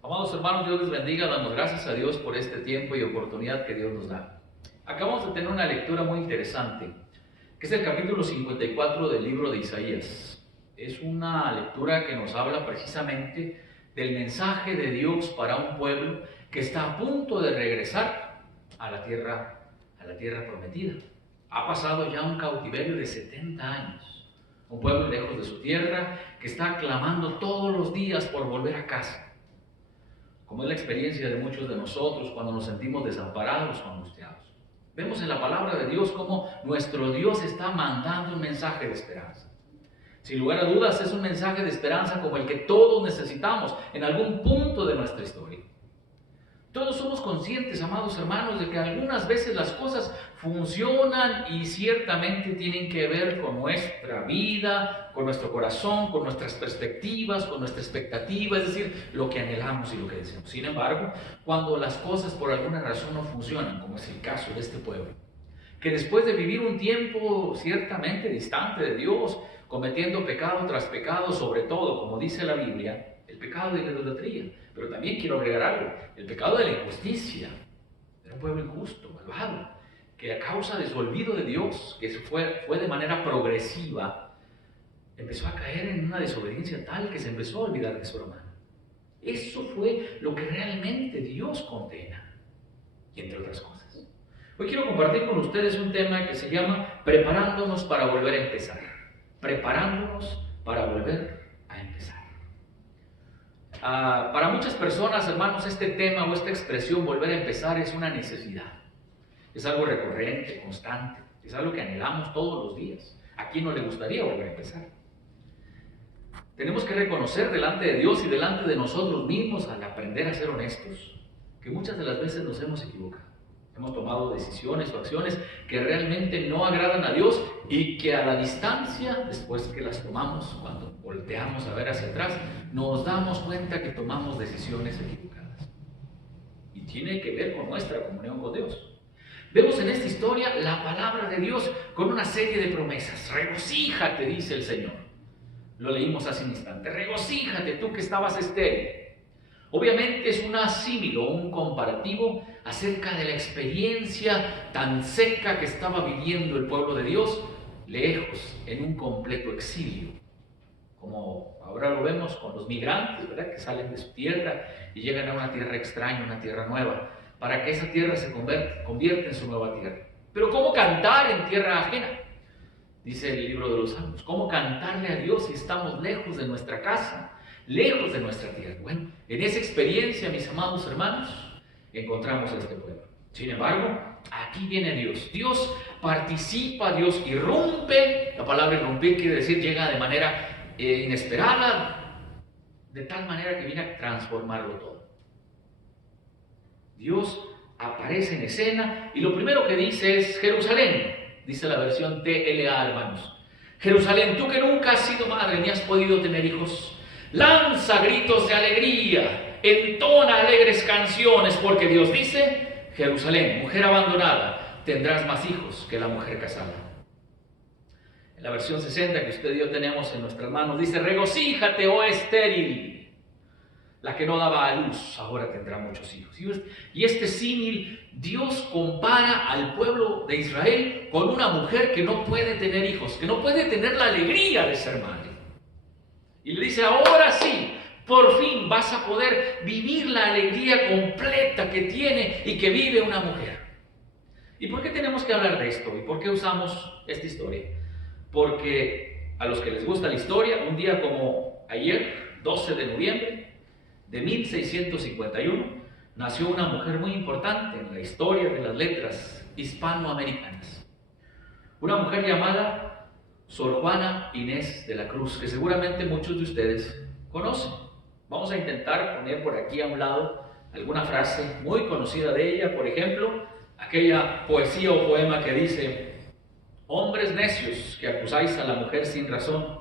Amados hermanos, Dios les bendiga. Damos gracias a Dios por este tiempo y oportunidad que Dios nos da. Acabamos de tener una lectura muy interesante, que es el capítulo 54 del libro de Isaías. Es una lectura que nos habla precisamente del mensaje de Dios para un pueblo que está a punto de regresar a la tierra prometida. Ha pasado ya un cautiverio de 70 años. Un pueblo lejos de su tierra que está clamando todos los días por volver a casa. Como es la experiencia de muchos de nosotros cuando nos sentimos desamparados o angustiados. Vemos en la palabra de Dios cómo nuestro Dios está mandando un mensaje de esperanza. Sin lugar a dudas, es un mensaje de esperanza como el que todos necesitamos en algún punto de nuestra historia. Todos somos conscientes, amados hermanos, de que algunas veces las cosas funcionan y ciertamente tienen que ver con nuestra vida, con nuestro corazón, con nuestras perspectivas, con nuestra expectativa, es decir, lo que anhelamos y lo que deseamos. Sin embargo, cuando las cosas por alguna razón no funcionan, como es el caso de este pueblo, que después de vivir un tiempo ciertamente distante de Dios, cometiendo pecado tras pecado, sobre todo, como dice la Biblia, el pecado de la idolatría, pero también quiero agregar algo, el pecado de la injusticia. Era un pueblo injusto, malvado, que a causa de su olvido de Dios, que fue de manera progresiva, empezó a caer en una desobediencia tal que se empezó a olvidar de su hermano. Eso fue lo que realmente Dios condena, y entre otras cosas. Hoy quiero compartir con ustedes un tema que se llama preparándonos para volver a empezar. Preparándonos para volver a empezar. Para muchas personas, hermanos, este tema o esta expresión volver a empezar es una necesidad. Es algo recurrente, constante. Es algo que anhelamos todos los días. ¿A quién no le gustaría volver a empezar? Tenemos que reconocer delante de Dios y delante de nosotros mismos, al aprender a ser honestos, que muchas de las veces nos hemos equivocado. Hemos tomado decisiones o acciones que realmente no agradan a Dios y que a la distancia, después que las tomamos, cuando volteamos a ver hacia atrás, nos damos cuenta que tomamos decisiones equivocadas. Y tiene que ver con nuestra comunión con Dios. Vemos en esta historia la palabra de Dios con una serie de promesas. Regocíjate, dice el Señor. Lo leímos hace un instante. Regocíjate, tú que estabas estéril. Obviamente es un asímil o un comparativo acerca de la experiencia tan seca que estaba viviendo el pueblo de Dios, lejos, en un completo exilio. Como ahora lo vemos con los migrantes, ¿verdad? Que salen de su tierra y llegan a una tierra extraña, una tierra nueva, para que esa tierra se convierta en su nueva tierra. Pero ¿cómo cantar en tierra ajena? Dice el libro de los Salmos. ¿Cómo cantarle a Dios si estamos lejos de nuestra casa, lejos de nuestra tierra? Bueno, en esa experiencia, mis amados hermanos, encontramos a este pueblo. Sin embargo, aquí viene Dios. Dios participa, Dios irrumpe. La palabra irrumpir quiere decir llega de manera inesperada, de tal manera que viene a transformarlo todo. Dios aparece en escena y lo primero que dice es Jerusalén, dice la versión TLA, hermanos. Jerusalén, tú que nunca has sido madre ni has podido tener hijos, lanza gritos de alegría, entona alegres canciones, porque Dios dice, Jerusalén, mujer abandonada, tendrás más hijos que la mujer casada. En la versión 60 que usted y yo tenemos en nuestras manos, dice, regocíjate, oh estéril, la que no daba a luz, ahora tendrá muchos hijos. Y este símil, Dios compara al pueblo de Israel con una mujer que no puede tener hijos, que no puede tener la alegría de ser madre. Y le dice, ahora sí, por fin vas a poder vivir la alegría completa que tiene y que vive una mujer. ¿Y por qué tenemos que hablar de esto? ¿Y por qué usamos esta historia? Porque a los que les gusta la historia, un día como ayer, 12 de noviembre de 1651, nació una mujer muy importante en la historia de las letras hispanoamericanas. Una mujer llamada Sor Juana Inés de la Cruz, que seguramente muchos de ustedes conocen. Vamos a intentar poner por aquí a un lado alguna frase muy conocida de ella, por ejemplo, aquella poesía o poema que dice: hombres necios que acusáis a la mujer sin razón,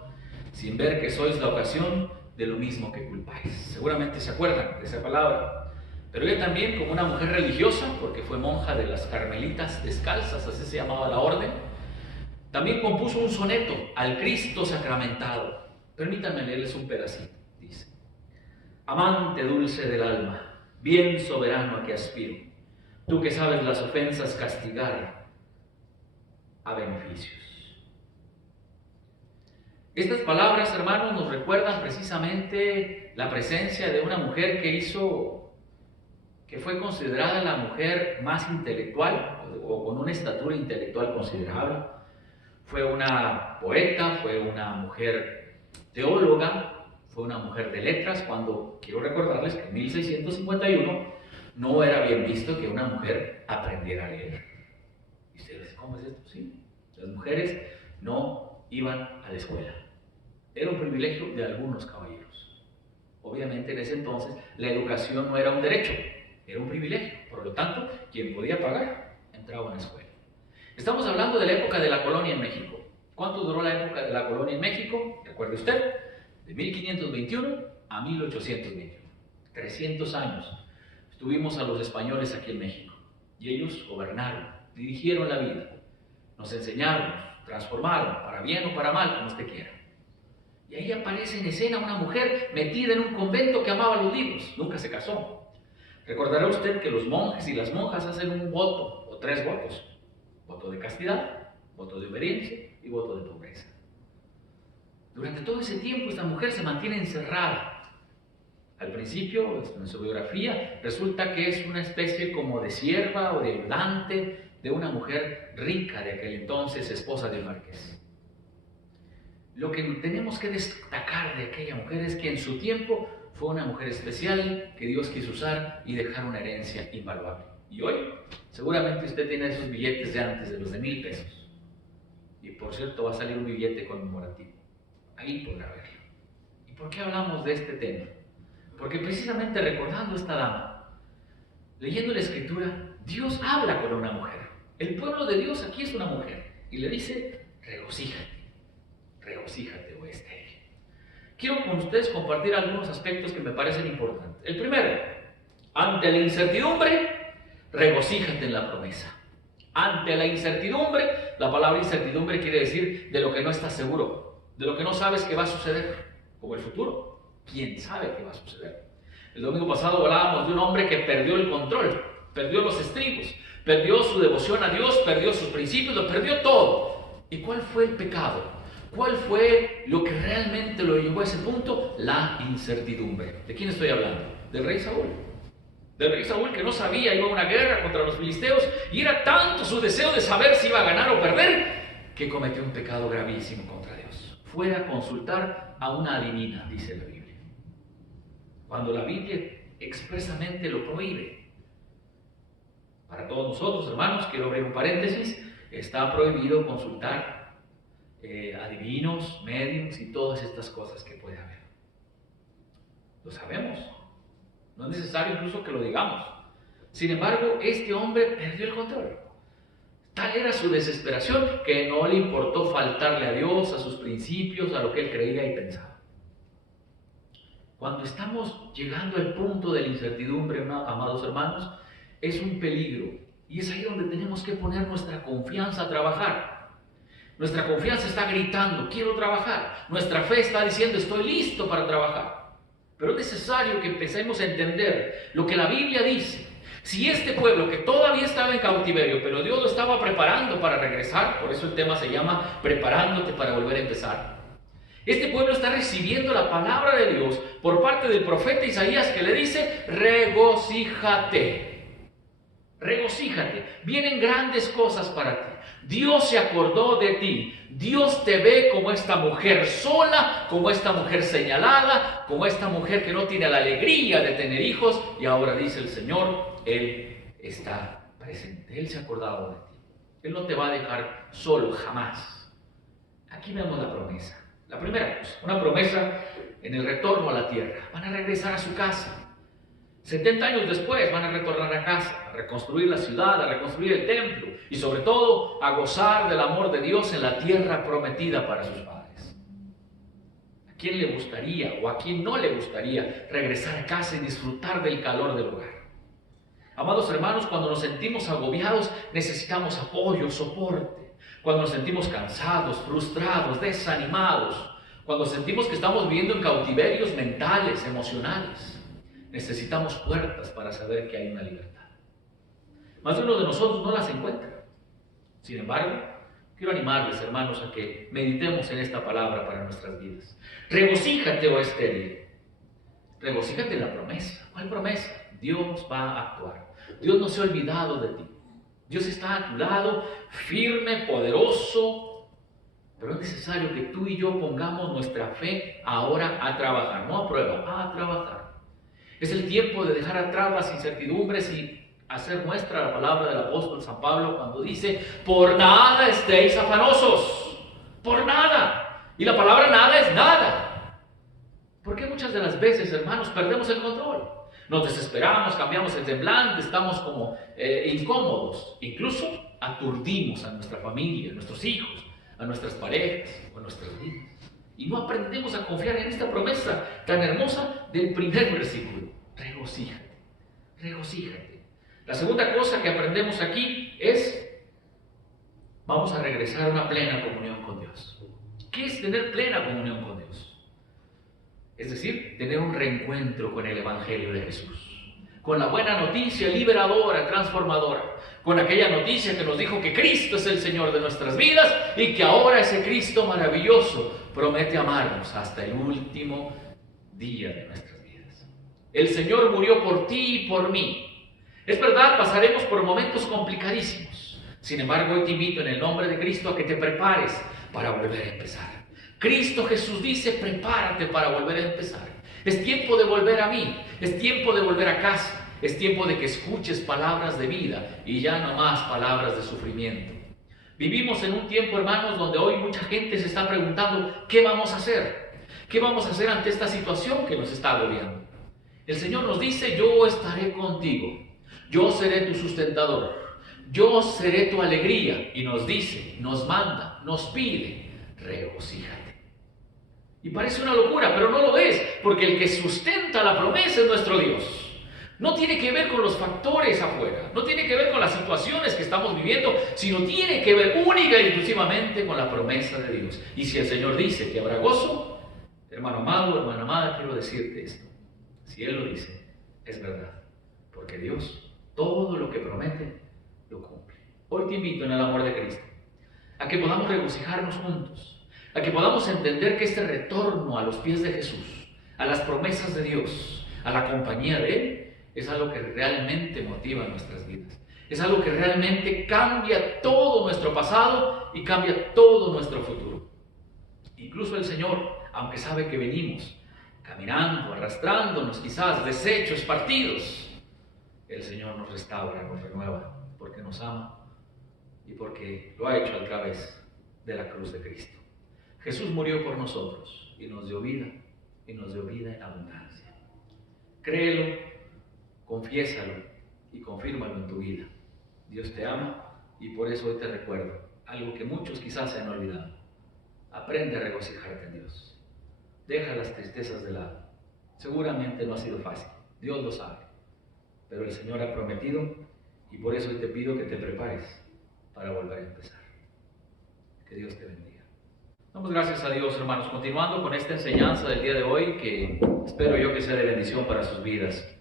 sin ver que sois la ocasión de lo mismo que culpáis. Seguramente se acuerdan de esa palabra. Pero ella también, como una mujer religiosa, porque fue monja de las Carmelitas Descalzas, así se llamaba la orden, también compuso un soneto al Cristo sacramentado. Permítanme leerles un pedacito. Dice: Amante dulce del alma, bien soberano a que aspiro, tú que sabes las ofensas castigar a beneficios. Estas palabras, hermanos, nos recuerdan precisamente la presencia de una mujer que fue considerada la mujer más intelectual o con una estatura intelectual considerable. Fue una poeta, fue una mujer teóloga, fue una mujer de letras, cuando quiero recordarles que en 1651 no era bien visto que una mujer aprendiera a leer. ¿Y ustedes cómo es esto? Sí, las mujeres no iban a la escuela. Era un privilegio de algunos caballeros. Obviamente en ese entonces la educación no era un derecho, era un privilegio. Por lo tanto, quien podía pagar entraba a la escuela. Estamos hablando de la época de la colonia en México. ¿Cuánto duró la época de la colonia en México? Recuerde usted, de 1521 a 1821. 300 años estuvimos a los españoles aquí en México. Y ellos gobernaron, dirigieron la vida, nos enseñaron, nos transformaron, para bien o para mal, como usted quiera. Y ahí aparece en escena una mujer metida en un convento que amaba los libros, nunca se casó. Recordará usted que los monjes y las monjas hacen un voto, o 3 votos. Voto de castidad, voto de obediencia y voto de pobreza. Durante todo ese tiempo esta mujer se mantiene encerrada. Al principio, en su biografía, resulta que es una especie como de sierva o de ayudante de una mujer rica de aquel entonces, esposa de un marqués. Lo que tenemos que destacar de aquella mujer es que en su tiempo fue una mujer especial que Dios quiso usar y dejar una herencia invaluable. Y hoy, seguramente usted tiene esos billetes de antes, de los de 1,000 pesos. Y por cierto, va a salir un billete conmemorativo. Ahí podrá verlo. ¿Y por qué hablamos de este tema? Porque precisamente recordando a esta dama, leyendo la Escritura, Dios habla con una mujer. El pueblo de Dios aquí es una mujer. Y le dice, regocíjate. Regocíjate, oh estéril. Quiero con ustedes compartir algunos aspectos que me parecen importantes. El primero, ante la incertidumbre, regocíjate en la promesa. Ante la incertidumbre, la palabra incertidumbre quiere decir de lo que no estás seguro, de lo que no sabes que va a suceder, como el futuro. ¿Quién sabe qué va a suceder? El domingo pasado hablábamos de un hombre que perdió el control, perdió los estribos, perdió su devoción a Dios, perdió sus principios, lo perdió todo. ¿Y cuál fue el pecado? ¿Cuál fue lo que realmente lo llevó a ese punto? La incertidumbre. ¿De quién estoy hablando? Del rey Saúl. Del rey Saúl que no sabía, iba a una guerra contra los filisteos y era tanto su deseo de saber si iba a ganar o perder que cometió un pecado gravísimo contra Dios. Fue a consultar a una adivina, dice la Biblia. Cuando la Biblia expresamente lo prohíbe. Para todos nosotros, hermanos, quiero abrir un paréntesis, está prohibido consultar adivinos, médiums y todas estas cosas que puede haber. Lo sabemos. No es necesario incluso que lo digamos. Sin embargo, este hombre perdió el control. Tal era su desesperación que no le importó faltarle a Dios, a sus principios, a lo que él creía y pensaba. Cuando estamos llegando al punto de la incertidumbre, amados hermanos, es un peligro. Y es ahí donde tenemos que poner nuestra confianza a trabajar. Nuestra confianza está gritando, quiero trabajar. Nuestra fe está diciendo, estoy listo para trabajar. Pero es necesario que empecemos a entender lo que la Biblia dice. Si este pueblo que todavía estaba en cautiverio, pero Dios lo estaba preparando para regresar, por eso el tema se llama preparándote para volver a empezar. Este pueblo está recibiendo la palabra de Dios por parte del profeta Isaías que le dice, regocíjate. Regocíjate, vienen grandes cosas para ti. Dios se acordó de ti. Dios te ve como esta mujer sola, como esta mujer señalada, como esta mujer que no tiene la alegría de tener hijos. Y ahora dice el Señor, Él está presente. Él se ha acordado de ti. Él no te va a dejar solo, jamás. Aquí vemos la promesa. La primera cosa, una promesa en el retorno a la tierra. Van a regresar a su casa. 70 años después van a retornar a casa, a reconstruir la ciudad, a reconstruir el templo y sobre todo a gozar del amor de Dios en la tierra prometida para sus padres. ¿A quién le gustaría o a quién no le gustaría regresar a casa y disfrutar del calor del hogar? Amados hermanos, cuando nos sentimos agobiados necesitamos apoyo, soporte. Cuando nos sentimos cansados, frustrados, desanimados, cuando sentimos que estamos viviendo en cautiverios mentales, emocionales. necesitamos puertas para saber que hay una libertad. Más de uno de nosotros no las encuentra. Sin embargo, quiero animarles, hermanos, a que meditemos en esta palabra para nuestras vidas. Regocíjate, oh estéril. Regocíjate en la promesa. ¿Cuál promesa? Dios va a actuar. Dios no se ha olvidado de ti. Dios está a tu lado, firme, poderoso. Pero es necesario que tú y yo pongamos nuestra fe ahora a trabajar. No a prueba, a trabajar. Es el tiempo de dejar atrás las incertidumbres y hacer muestra la palabra del apóstol San Pablo cuando dice: por nada estéis afanosos, por nada. Y la palabra nada es nada. Porque muchas de las veces, hermanos, perdemos el control. Nos desesperamos, cambiamos el semblante, estamos como incómodos. Incluso aturdimos a nuestra familia, a nuestros hijos, a nuestras parejas o a nuestras vidas. Y no aprendemos a confiar en esta promesa tan hermosa del primer versículo. Regocíjate, regocíjate. La segunda cosa que aprendemos aquí es: vamos a regresar a una plena comunión con Dios. ¿Qué es tener plena comunión con Dios? Es decir, tener un reencuentro con el Evangelio de Jesús, con la buena noticia liberadora, transformadora, con aquella noticia que nos dijo que Cristo es el Señor de nuestras vidas y que ahora ese Cristo maravilloso promete amarnos hasta el último día de nuestras vidas. El Señor murió por ti y por mí. Es verdad, pasaremos por momentos complicadísimos. Sin embargo, hoy te invito en el nombre de Cristo a que te prepares para volver a empezar. Cristo Jesús dice: prepárate para volver a empezar. Es tiempo de volver a mí, es tiempo de volver a casa, es tiempo de que escuches palabras de vida y ya no más palabras de sufrimiento. Vivimos en un tiempo, hermanos, donde hoy mucha gente se está preguntando: ¿qué vamos a hacer? ¿Qué vamos a hacer ante esta situación que nos está agobiando? El Señor nos dice: yo estaré contigo, yo seré tu sustentador, yo seré tu alegría. Y nos dice, nos manda, nos pide: regocíjate. Y parece una locura, pero no lo es, porque el que sustenta la promesa es nuestro Dios. No tiene que ver con los factores afuera, no tiene que ver con las situaciones que estamos viviendo, sino tiene que ver única y exclusivamente con la promesa de Dios. Y si el Señor dice que habrá gozo, hermano amado, hermana amada, quiero decirte esto: si Él lo dice, es verdad, porque Dios todo lo que promete lo cumple. Hoy te invito en el amor de Cristo a que podamos regocijarnos juntos, a que podamos entender que este retorno a los pies de Jesús, a las promesas de Dios, a la compañía de Él, es algo que realmente motiva nuestras vidas. Es algo que realmente cambia todo nuestro pasado y cambia todo nuestro futuro. Incluso el Señor, aunque sabe que venimos caminando, arrastrándonos quizás, deshechos, partidos, el Señor nos restaura, nos renueva, porque nos ama y porque lo ha hecho a través de la cruz de Cristo. Jesús murió por nosotros y nos dio vida, y nos dio vida en abundancia. Créelo, confiésalo y confírmalo en tu vida. Dios te ama y por eso hoy te recuerdo algo que muchos quizás se han olvidado. Aprende a regocijarte en Dios. Deja las tristezas de lado. Seguramente no ha sido fácil, Dios lo sabe, pero el Señor ha prometido y por eso hoy te pido que te prepares para volver a empezar. Que Dios te bendiga. Damos gracias a Dios, hermanos, continuando con esta enseñanza del día de hoy, que espero yo que sea de bendición para sus vidas.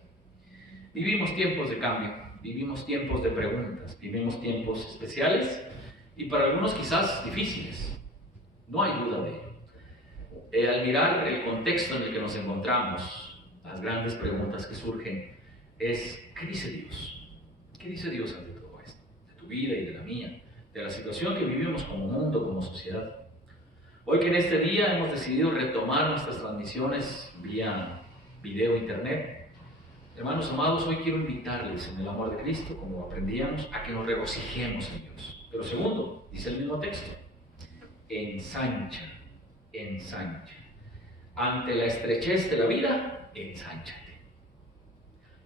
Vivimos tiempos de cambio, vivimos tiempos de preguntas, vivimos tiempos especiales y para algunos quizás difíciles. No hay duda de ello. Al mirar el contexto en el que nos encontramos, las grandes preguntas que surgen es: ¿qué dice Dios? ¿Qué dice Dios ante todo esto? De tu vida y de la mía, de la situación que vivimos como mundo, como sociedad. Hoy que en este día hemos decidido retomar nuestras transmisiones vía video, internet, hermanos amados, hoy quiero invitarles en el amor de Cristo, como aprendíamos, a que nos regocijemos en Dios. Pero segundo, dice el mismo texto: ensancha, ensancha. Ante la estrechez de la vida, ensánchate.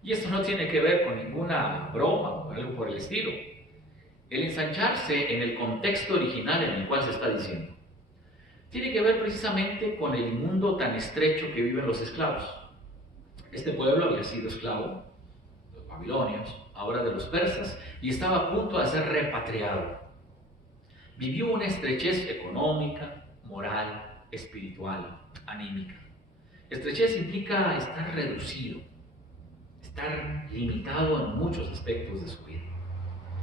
Y esto no tiene que ver con ninguna broma o algo por el estilo. El ensancharse en el contexto original en el cual se está diciendo tiene que ver precisamente con el mundo tan estrecho que viven los esclavos. Este pueblo había sido esclavo de los babilonios, ahora de los persas, y estaba a punto de ser repatriado. Vivió una estrechez económica, moral, espiritual, anímica. Estrechez implica estar reducido, estar limitado en muchos aspectos de su vida.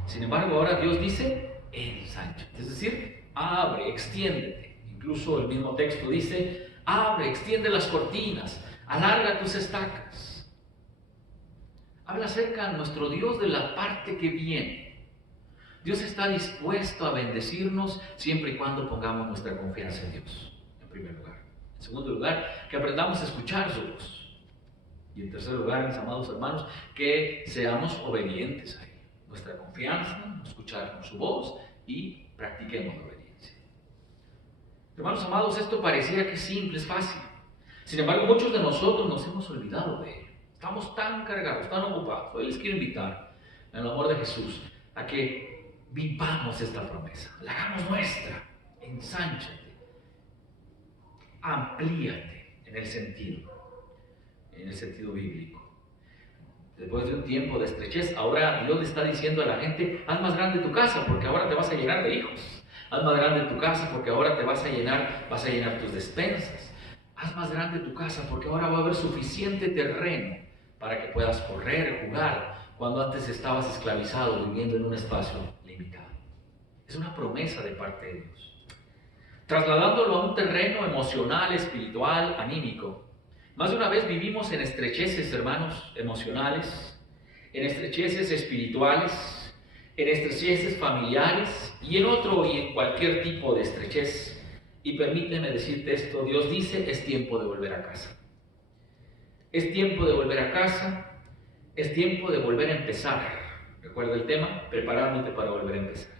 Sin embargo, ahora Dios dice, ensánchate, es decir, abre, extiéndete. Incluso el mismo texto dice, abre, extiende las cortinas, alarga tus estacas. Habla acerca de nuestro Dios de la parte que viene. Dios está dispuesto a bendecirnos siempre y cuando pongamos nuestra confianza en Dios, en primer lugar. En segundo lugar, que aprendamos a escuchar su voz. Y en tercer lugar, mis amados hermanos, que seamos obedientes a Él. Nuestra confianza, escuchar su voz y practiquemos la obediencia. Hermanos amados, esto pareciera que es simple, es fácil. Sin embargo, muchos de nosotros nos hemos olvidado de Él. Estamos tan cargados, tan ocupados. Hoy les quiero invitar, en el amor de Jesús, a que vivamos esta promesa, la hagamos nuestra. Ensánchate, amplíate en el sentido bíblico. Después de un tiempo de estrechez, ahora Dios le está diciendo a la gente, haz más grande tu casa porque ahora te vas a llenar de hijos. Haz más grande tu casa porque ahora te vas a llenar tus despensas. Haz más grande tu casa porque ahora va a haber suficiente terreno para que puedas correr, jugar, cuando antes estabas esclavizado viviendo en un espacio limitado. Es una promesa de parte de Dios. Trasladándolo a un terreno emocional, espiritual, anímico. Más de una vez vivimos en estrecheces, hermanos, emocionales, en estrecheces espirituales, en estrecheces familiares y en cualquier tipo de estrechez. Y permíteme decirte esto, Dios dice, es tiempo de volver a casa. Es tiempo de volver a casa, es tiempo de volver a empezar. Recuerda el tema, preparándote para volver a empezar.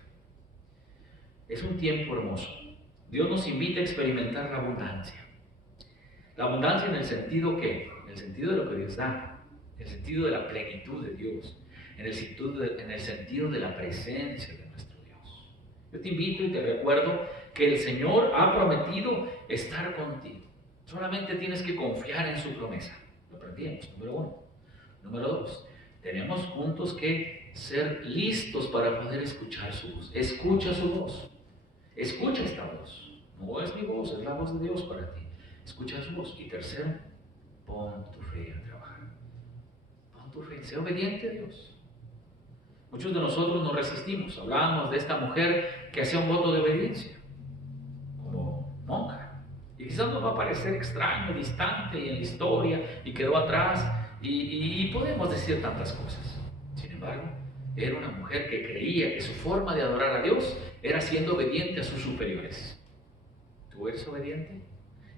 Es un tiempo hermoso. Dios nos invita a experimentar la abundancia. La abundancia en el sentido ¿qué? En el sentido de lo que Dios da, en el sentido de la plenitud de Dios, en el sentido de la presencia de nuestro Dios. Yo te invito y te recuerdo que el Señor ha prometido estar contigo. Solamente tienes que confiar en su promesa. Lo aprendimos, número 1. Número 2, tenemos juntos que ser listos para poder escuchar su voz. Escucha su voz. Escucha esta voz. No es mi voz, es la voz de Dios para ti. Escucha su voz. Y tercero, pon tu fe a trabajar. Pon tu fe, sé obediente a Dios. Muchos de nosotros nos resistimos. Hablábamos de esta mujer que hacía un voto de obediencia, como monja. Y quizás nos va a parecer extraño, distante y en la historia, y quedó atrás, y podemos decir tantas cosas. Sin embargo, era una mujer que creía que su forma de adorar a Dios era siendo obediente a sus superiores. ¿Tú eres obediente?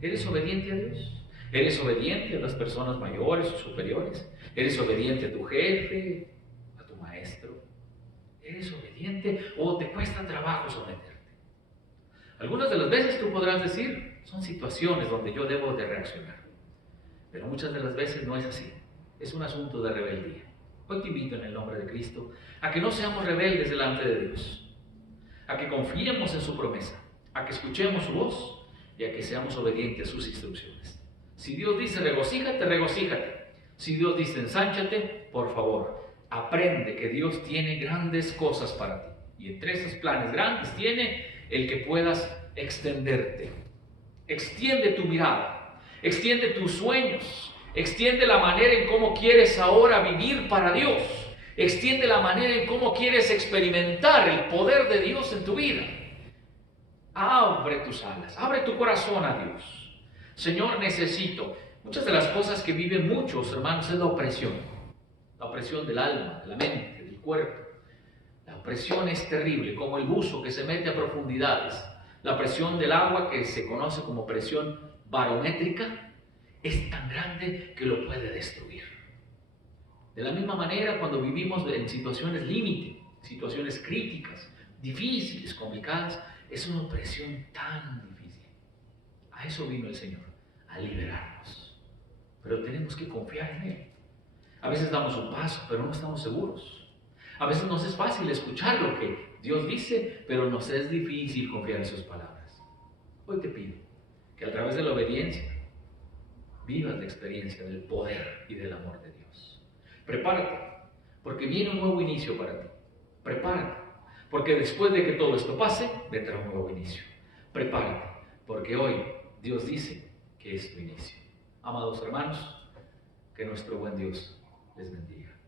¿Eres obediente a Dios? ¿Eres obediente a las personas mayores o superiores? ¿Eres obediente a tu jefe, a tu maestro? ¿Eres obediente o te cuesta trabajo someterte? Algunas de las veces tú podrás decir, son situaciones donde yo debo de reaccionar. Pero muchas de las veces no es así. Es un asunto de rebeldía. Hoy te invito en el nombre de Cristo a que no seamos rebeldes delante de Dios, a que confiemos en su promesa, a que escuchemos su voz y a que seamos obedientes a sus instrucciones. Si Dios dice regocíjate, regocíjate. Si Dios dice ensánchate, por favor, aprende que Dios tiene grandes cosas para ti. Y entre esos planes grandes tiene el que puedas extenderte. Extiende tu mirada, extiende tus sueños, extiende la manera en cómo quieres ahora vivir para Dios. Extiende la manera en cómo quieres experimentar el poder de Dios en tu vida. Abre tus alas, abre tu corazón a Dios. Señor, necesito. Muchas de las cosas que viven muchos hermanos es la opresión del alma, de la mente, del cuerpo. La opresión es terrible, como el buzo que se mete a profundidades. La presión del agua, que se conoce como presión barométrica, es tan grande que lo puede destruir. De la misma manera, cuando vivimos en situaciones límite, situaciones críticas, difíciles, complicadas, es una opresión tan difícil. A eso vino el Señor, a liberarnos. Pero tenemos que confiar en Él. A veces damos un paso, pero no estamos seguros. A veces nos es fácil escuchar lo que Dios dice, pero nos es difícil confiar en sus palabras. Hoy te pido que a través de la obediencia vivas la experiencia del poder y del amor de Dios. Prepárate, porque viene un nuevo inicio para ti. Prepárate, porque después de que todo esto pase, vendrá un nuevo inicio. Prepárate, porque hoy Dios dice que es tu inicio. Amados hermanos, que nuestro buen Dios les bendiga.